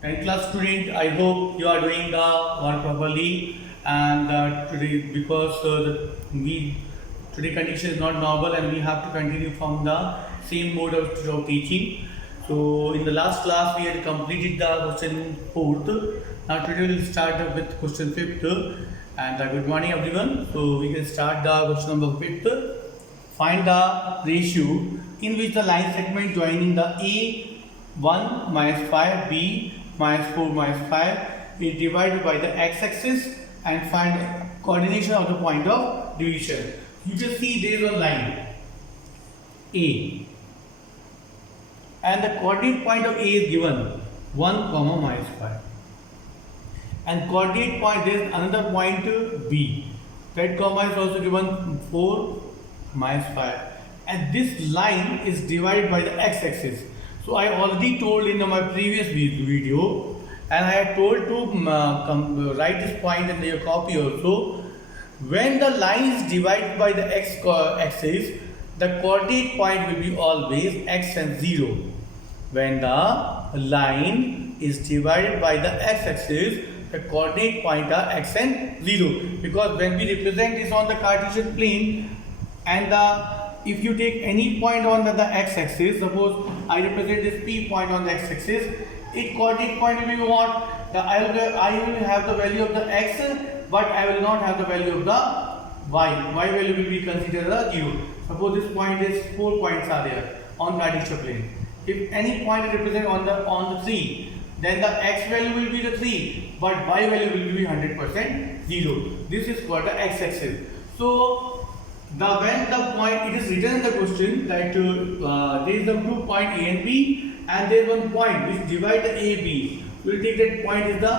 And class student, I hope you are doing the work properly. And today, because today condition is not normal, and we have to continue from the same mode of teaching. So in the last class, we had completed the question fourth. Now today we will start with question fifth. And good morning, everyone. So we can start the question number fifth. Find the ratio in which the line segment joining the A1 minus 5B minus 4 minus 5 is divided by the x-axis, and find coordination of the point of division. You can see there is a line A, and the coordinate point of A is given 1 comma minus 5, and coordinate point there is another point B, that comma is also given 4 minus 5, and this line is divided by the x-axis. So I already told in my previous video, and I had told to write this point in your copy also. When the line is divided by the x-axis, the coordinate point will be always x and 0. When the line is divided by the x-axis, the coordinate point are x and 0. Because when we represent this on the Cartesian plane, and if you take any point on the x-axis, suppose I represent this P point on the x-axis, its coordinate point will be what? I will have the value of the x, but I will not have the value of the y. Y value will be considered as 0. Suppose this point is 4 points are there on Cartesian plane. If any point is represented on the 3, then the x value will be the 3, but y value will be 100% 0. This is called the x-axis. So when the point, it is written in the question that there is the 2 point A and B, and there is one point which divide the AB. We will take that point is the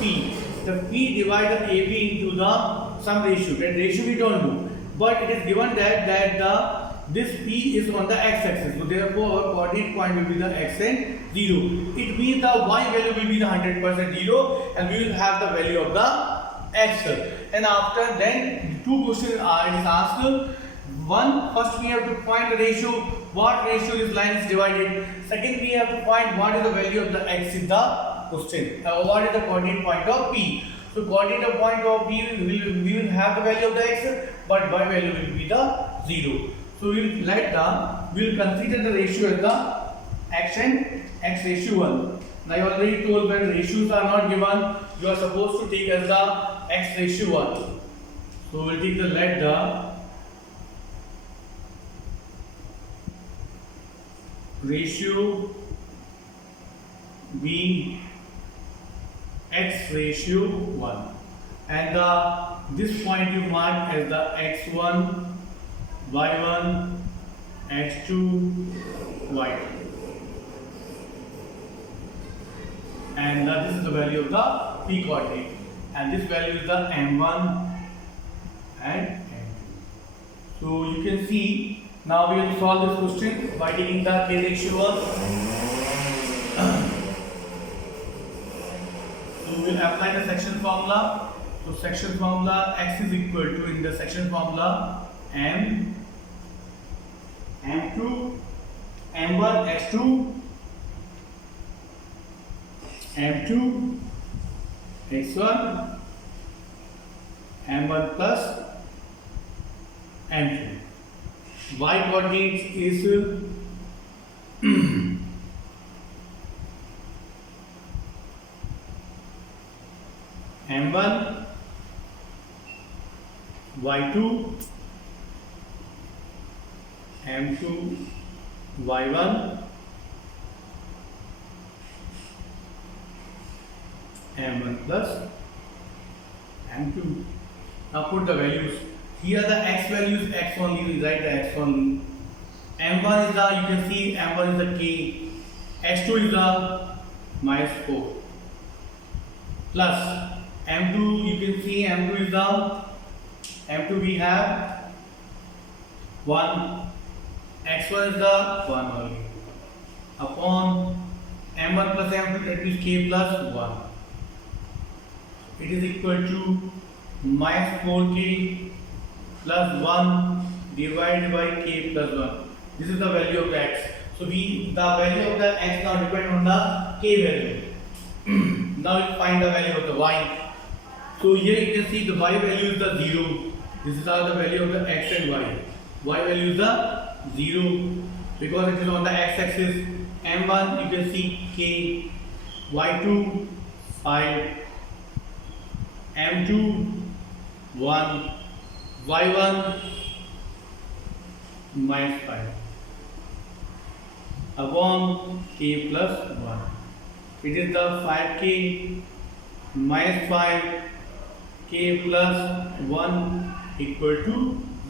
P. The P divide the AB into the some ratio. That ratio we don't know, but it is given that this P is on the x-axis. So therefore our coordinate point will be the x and 0. It means the y value will be the 100% 0, and we will have the value of the x. And after then, two questions are asked. One, first we have to find the ratio, what ratio this line is divided. Second, we have to find what is the value of the x in the question. What is the coordinate point of P. So coordinate point of P, we will have the value of the x, but y value will be the 0. So we will consider the ratio as the x and x ratio 1. Now I already told when ratios are not given, you are supposed to take as the x ratio 1. So we will take the ratio be x ratio 1, and this point you mark as the x1, y1, x2, y2, and this is the value of the P coordinate, and this value is the m1 and m2. So you can see now we will solve this question by taking the k ratio 1. So we will apply the section formula. So section formula, x is equal to, in the section formula, m2, m1, x2, m2, x1, m1 plus m2. Y coordinates is m1, y2, m2, y1, m1 plus m2. Now put the values. Here the x values, x only, we write the x only. m1 is the, you can see m1 is the k, x2 is the minus 4, plus m2, you can see m2 is the, m2 we have 1, x1 is the 1 only, upon m1 plus m2, that means k plus 1. It is equal to minus 4k plus 1 divided by k plus 1. This is the value of the x. So the value of the x now depend on the k value. Now we'll find the value of the y. So here you can see the y value is the 0. This is all the value of the x and y. Y value is the 0 because it is on the x-axis. M1 you can see k, y2 5, m2 1, y1 minus 5 upon k plus 1. It is the 5k minus 5 k plus 1 equal to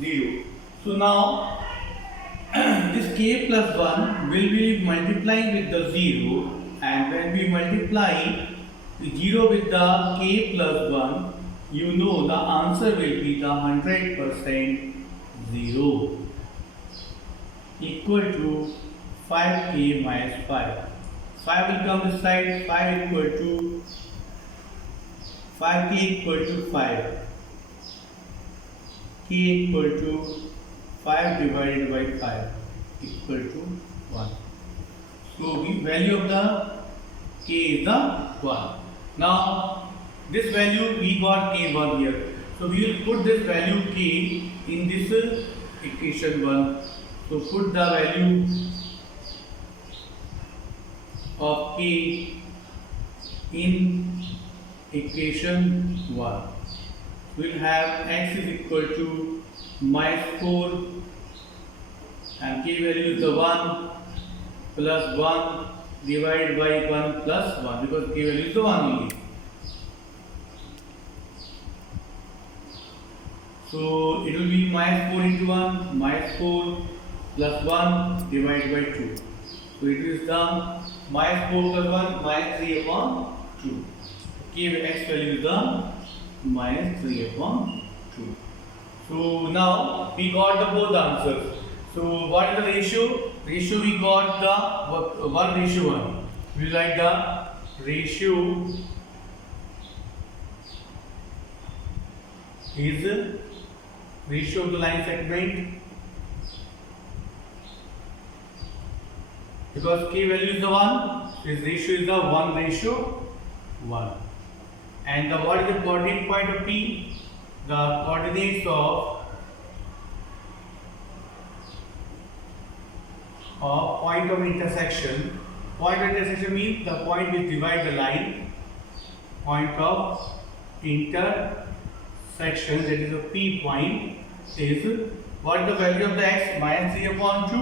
0. So now this k plus 1 will be multiplying with the 0, and when we multiply the 0 with the k plus 1, you know the answer will be the 100% 0 equal to 5k minus 5. 5 will come this side, 5 equal to 5k equal to 5, k equal to 5 divided by 5 equal to 1. So the value of the k is the 1. Now this value we got k1 here. So we will put this value k in this equation 1. So put the value of k in equation 1. We will have x is equal to minus 4 and k value is the 1 plus 1 divided by 1 plus 1 because k value is the 1 only. So it will be minus 4 into 1, minus 4 plus 1 divided by 2. So it is the minus 4 plus 1 minus 3 upon 2. K x value is the minus 3 upon 2. So now we got the both answers. So what is the ratio? Ratio we got the 1:1. We write the ratio is ratio of the line segment, because k value is the 1, this ratio is the 1:1. And what is the coordinate point of P? The coordinates of point of intersection. Point of intersection means the point which divides the line. Point of intersection, that is a P point, is what is the value of the x? Minus 3 upon 2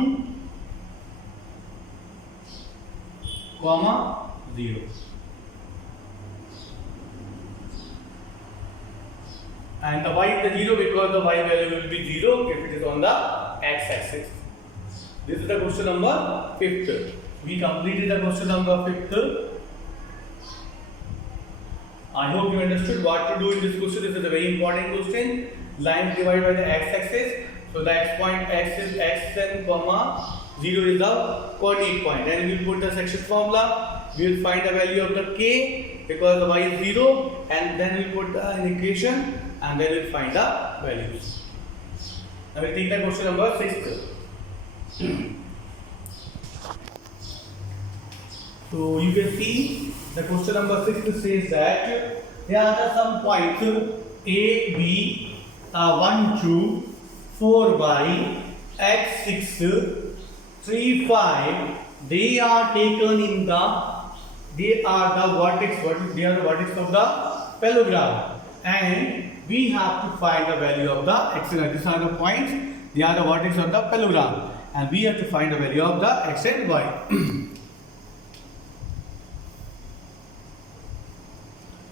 comma 0. And the y is the 0 because the y value will be 0 if it is on the x-axis. This is the question number 5th. We completed the question number 5th. I hope you understood what to do in this question. This is a very important question. Line divided by the x-axis. So the x point x is xn comma 0 is the coordinate point. And we will put the section formula. We will find the value of the k because the y is 0, and then we will put an equation and then we will find the values. Now we will take the question number 6th. So you can see the question number 6 says that there are some points A, B, 1, 2, 4, y, x, 6, 3, 5. They are taken in they are the vertex. They are the vertex of the parallelogram, and we have to find the value of the x and y. These are the points. They are the vertex of the parallelogram, and we have to find the value of the x and y.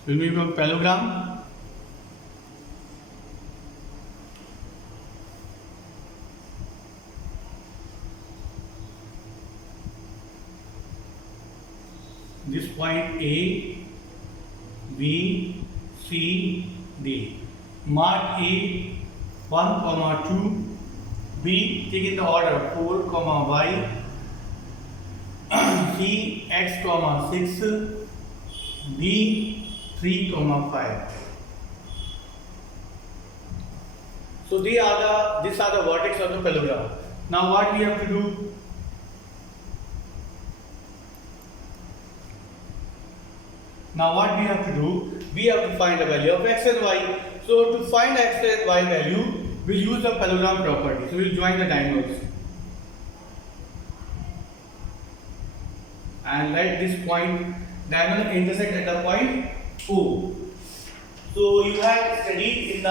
We'll move from parallelogram. This point A, B, C, D. Mark A 1, 2. B take in the order 4, y. C x, 6. D 3, 5. So these are the vertex of the parallelogram. Now what we have to do? Now what we have to do? We have to find the value of x and y. So to find x and y value, we'll use the parallelogram property. So we'll join the diagonals. And let this point diagonal intersect at the point O. So you have studied in the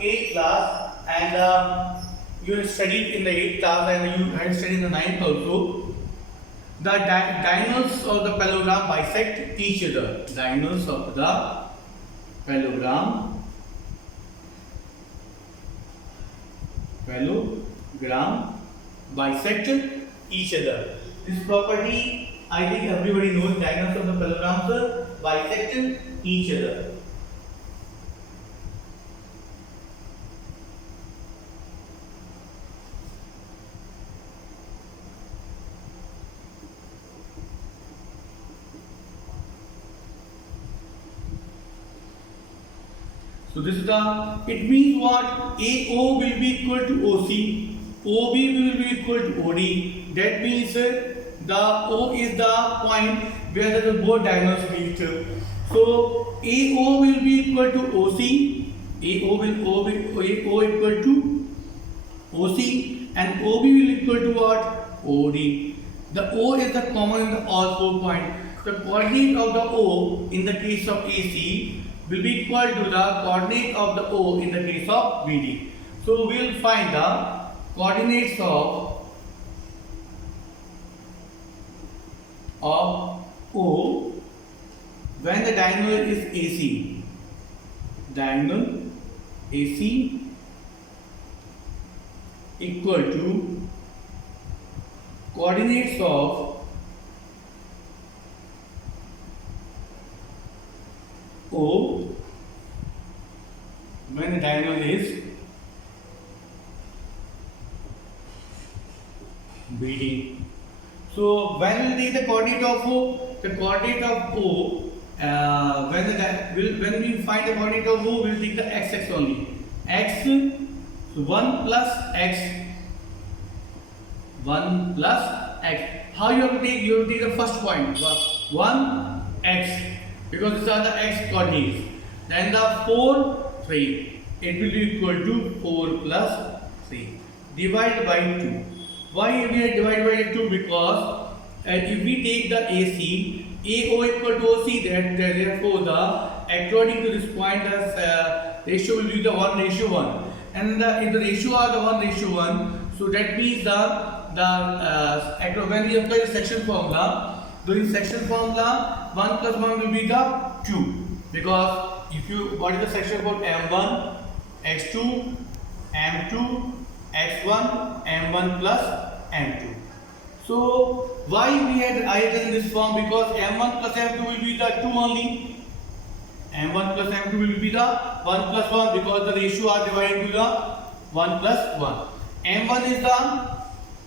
8th class and you have studied in the 8th class and you have studied in the 9th also. The diagonals of the parallelogram bisect each other. Diagonals of the parallelogram bisect each other. This property, I think everybody knows. Diagonals of the parallelograms bisect each other. So this is the, it means what? AO will be equal to OC, OB will be equal to OD. That means the O is the point where the both diagonals meet. So AO will be equal to OC, AO will equal to OC and OB will equal to what? OD. The O is the common in the all 4 points. The coordinate of the O in the case of AC will be equal to the coordinate of the O in the case of BD. So we will find the coordinates of O when the diagonal is AC. Diagonal AC equal to coordinates of O when the diagonal is BD. So when we take the coordinate of O, the coordinate of O, when we find the coordinate of O, we will take the x only. X, so 1 plus x, 1 plus x. How you have to take? You have to take the first point, 1 x, because these are the x coordinates. Then the 4, 3. It will be equal to 4 plus 3. Divide by 2. Why we are divided by 2? Because if we take the AC, AO equal to OC, therefore according to this point, the ratio will be the 1:1. And if the ratio are the 1:1, so that means when we apply the section formula, during section formula, 1 plus 1 will be the 2. Because if you, what is the section called? M1, x2, M2, x1, M1 plus M2. So why we had written this form? Because M1 plus M2 will be the 2 only. M1 plus M2 will be the 1 plus 1 because the ratio are divided to the 1 plus 1. M1 is the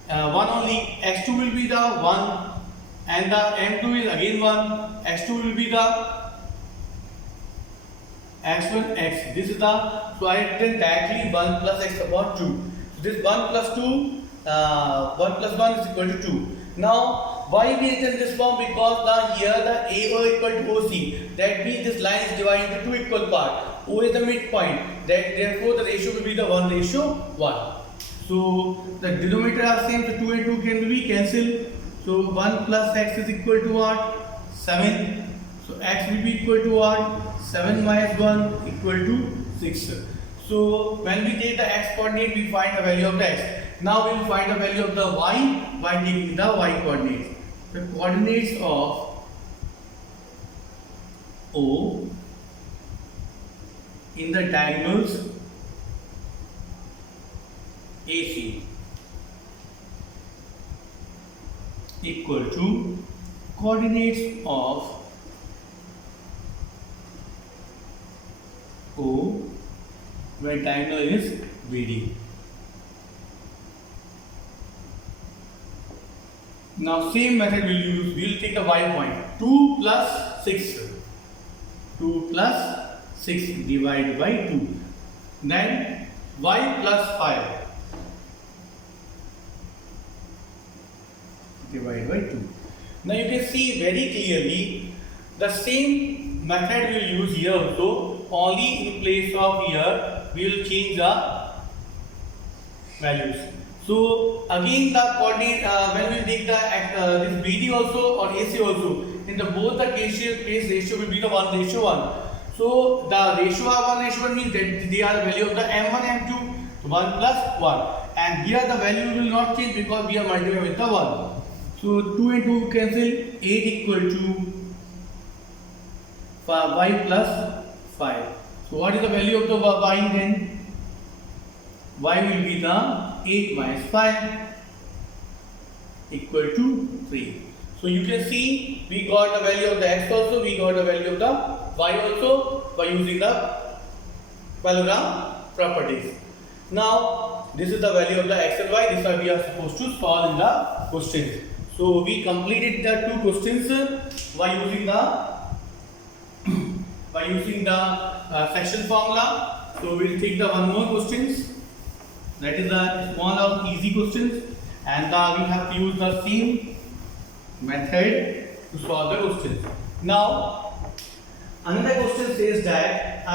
1 only. X2 will be the 1 and the M2 is again 1. X2 will be the x1 x. This is the, so I written directly 1 plus x upon 2. So this 1 plus 2, 1 plus 1 is equal to 2. Now why we written this form? Because here the AO equal to OC. That means this line is divided into 2 equal parts. O is the midpoint. That therefore the ratio will be the 1:1. So the denominator are same. So 2 and 2 can be cancelled. So 1 plus x is equal to what? 7. So x will be equal to what? 7 minus 1 equal to 6. So when we take the x coordinate, we find the value of the x. Now we will find the value of the y by taking the y coordinates. The coordinates of O in the diagonals AC equal to coordinates of O where diagonal is BD. Now same method we'll use. We'll take the y point. 2 plus 6. 2 plus 6 divided by 2. Then y plus 5 divided by 2. Now you can see very clearly The same method we will use here also, only in place of here we will change the values. So again the coordinate when we take the this BD also or AC also, in the both the case ratio will be the 1:1. So the ratio of 1:1 means that they are the value of the M1 M2, 1 plus 1, and here the value will not change because we are multiplying with the 1. So 2 and 2 cancel, 8 equal to y plus 5. So what is the value of the y then? Y will be the 8 minus 5 equal to 3. So you can see we got the value of the x also, we got the value of the y also by using the parallelogram properties. Now this is the value of the x and y. This is we are supposed to solve in the questions. So we completed the two questions by using the section formula. So we will take the one more questions. That is the small or easy questions, and we have to use the same method to solve the questions. Now another question says that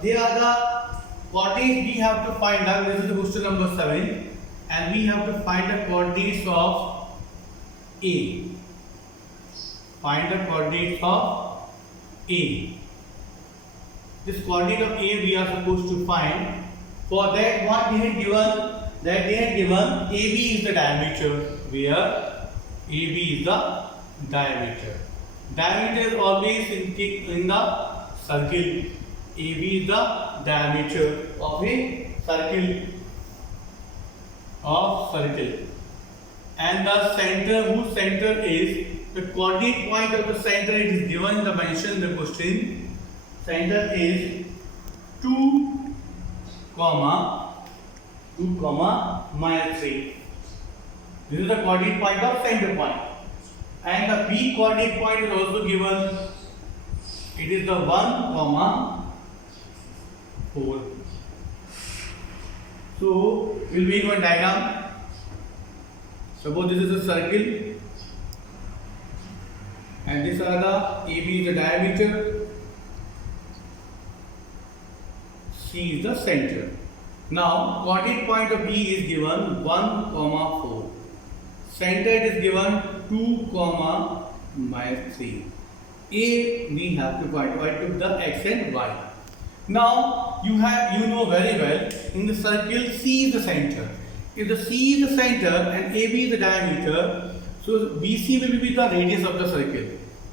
there are the coordinates we have to find out. This is the question number 7, and we have to find the coordinates of A. Find the coordinates of A. This coordinate of A we are supposed to find. For that, what they had given, AB is the diameter, where AB is the diameter. Diameter is always in the circle. AB is the diameter of a circle. And the center, whose center is the coordinate point of the center, it is given in the mention in the question. Center is 2, minus 3. This is the coordinate point of center point. And the B coordinate point is also given. It is the 1, 4. So we'll make one diagram. Suppose this is a circle, and these are the AB is the diameter, C is the center. Now coordinate point of B is given 1, 4. Center is given 2, minus 3. A we have to find. I took the x and y. Now you know very well, in the circle C is the center. If the C is the center and AB is the diameter, so BC will be the radius of the circle.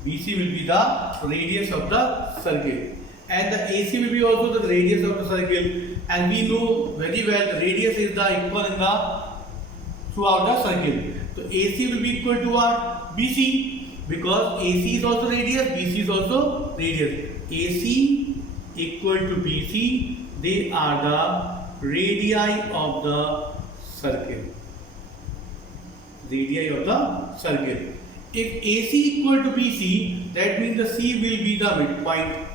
BC will be the radius of the circle. And the AC will be also the radius of the circle. And we know very well the radius is the equal in the throughout the circle. So AC will be equal to what? BC, because AC is also radius, BC is also radius. AC equal to BC, they are the radii of the circle. Radii of the circle. If AC equal to BC, that means the C will be the midpoint.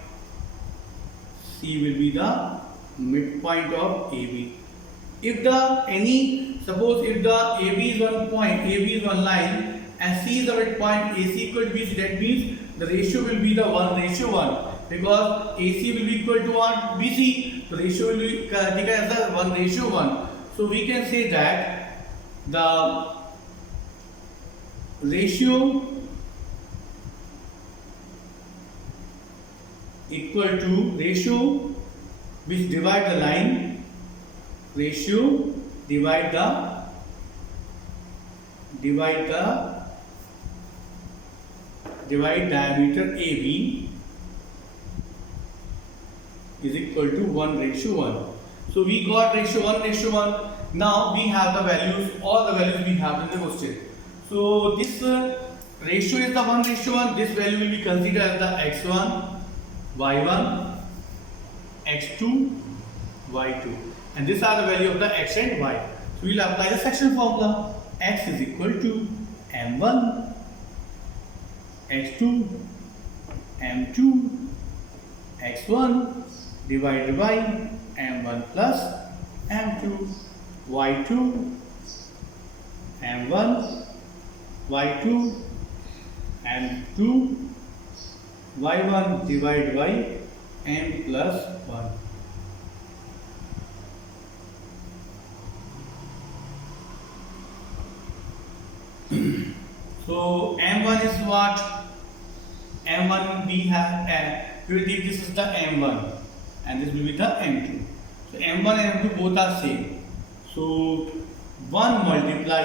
C will be the midpoint of AB. If suppose if the AB is one point, AB is one line, and C is the midpoint, AC equal to BC, that means the ratio will be the 1:1, because AC will be equal to what? BC. The ratio will be taken as the 1:1. So we can say that the ratio equal to ratio which divide the line, ratio divide diameter AB is equal to 1:1. So we got ratio 1:1. Now we have the values, all the values we have in the question. So this ratio is the 1:1. This value will be considered as the x1, y1, x2, y2, and these are the value of the x and y. So we will apply the section formula. X is equal to m1, x2, m2, x1 divided by m1 plus m2, y2, m1, y2, m2, y1 divided by m plus 1. So m1 is what? M1 we have we will take this is the m1 and this will be the m2. So m1 and m2 both are same. So 1 multiply.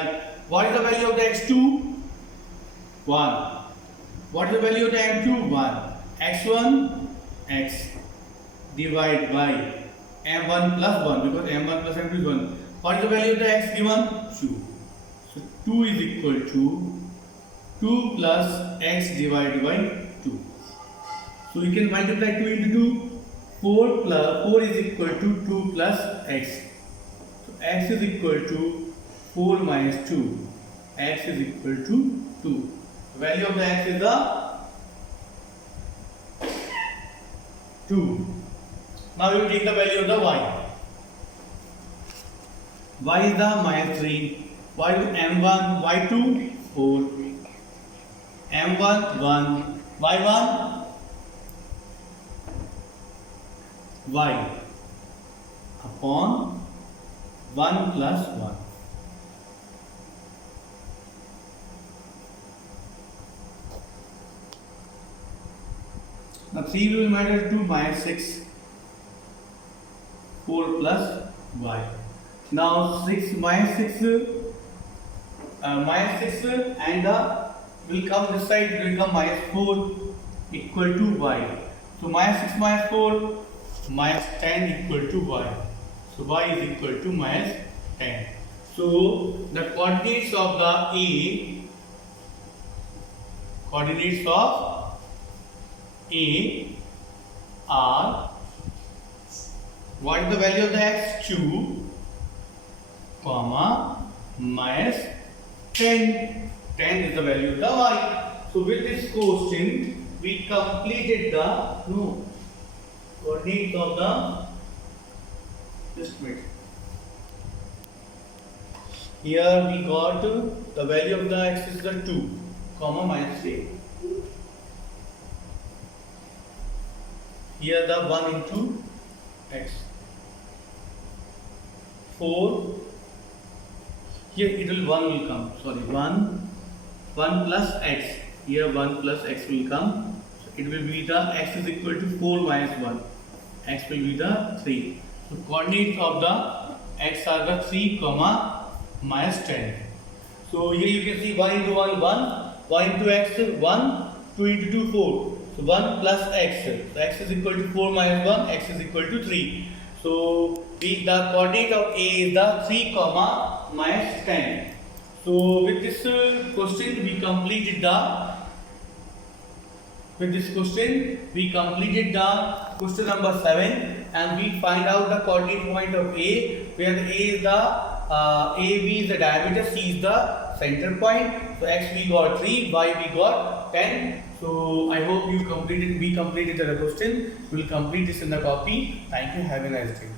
What is the value of the x2? 1. What is the value of the m2? 1. x1 x divided by m1 plus 1 because m1 plus m2 is 1. What is the value of the x given? 2. So 2 is equal to 2 plus x divided by 2. So you can multiply 2 into 2. 4 is equal to 2 plus x. So x is equal to 4 minus 2. X is equal to 2. The value of the x is the 2. Now you take the value of the y. Y is the minus 3. Y to m1, y2, 4. m1, 1. y1, y upon 1 plus 1. Now 3 will minus 2 minus 6. 4 plus y. Now 6 minus 6 and will come this side, it will become minus 4 equal to y. So minus 6 minus 4 minus 10 equal to y. So y is equal to minus 10. So the coordinates of the A are, what is the value of the x? 2 comma minus 10. 10 is the value of the y. So with this question we completed the coordinates of the, just wait. Here we got the value of the x is the 2 comma minus 8. Here the 1 into x. 4. Here it will 1 will come. Sorry, 1 plus x. Here 1 plus x will come. So it will be the x is equal to 4 minus 1. X will be the 3. So coordinates of the x are the 3 comma minus 10. So here you can see 1 into 1 1, 1 into x 1, 2 into 2 4. So 1 plus x. So x is equal to 4 minus 1, x is equal to 3. So the coordinate of A is the 3 comma minus 10. So with this question we completed the question number 7 and we find out the coordinate point of A, where the A is the AB is the diameter, C is the center point. So x we got 3, y we got 10. So I hope we completed the question. We will complete this in the copy. Thank you. Have a nice day.